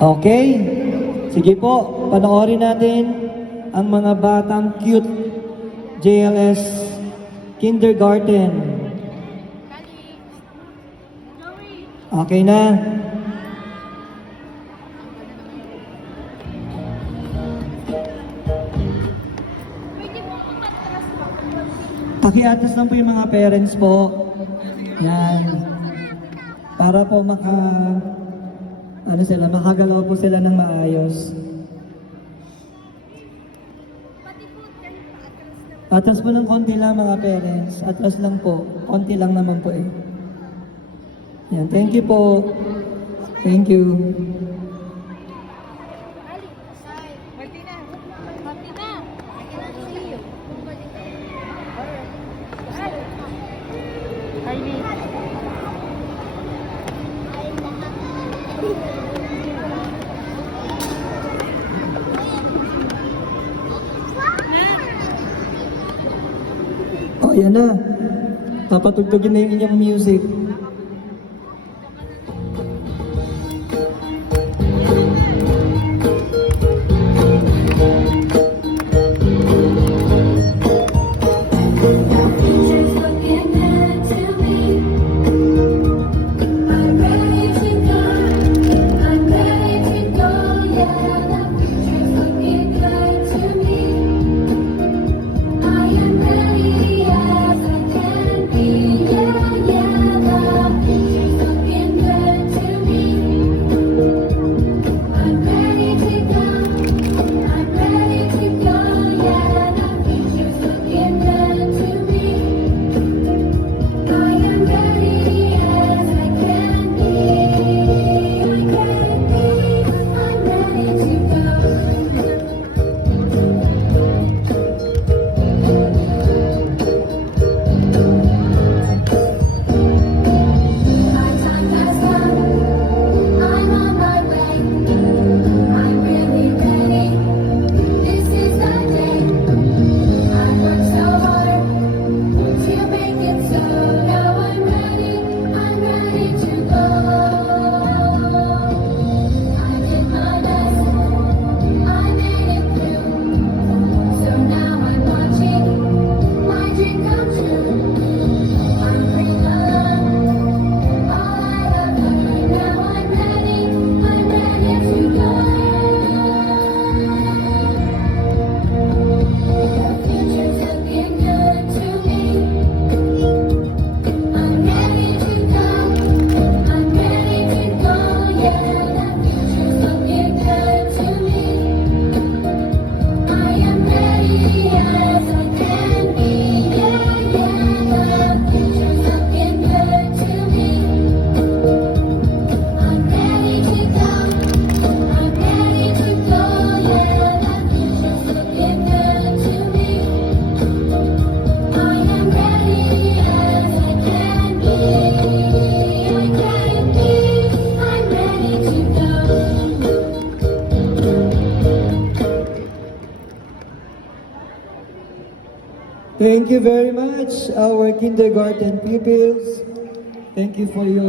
Okay? Sige po, panoorin natin ang mga batang cute JLS Kindergarten. Okay na? Pakiatas lang po yung mga parents po. Yan. Para po makagalaw po sila ng maayos. Atras po ng konti lang mga parents. Atras lang po. Konti lang naman po eh. Yan. Thank you po. Thank you. Oh, yan na. Papatugtugin na yung inyong music. Thank you very much, our kindergarten pupils. Thank you for your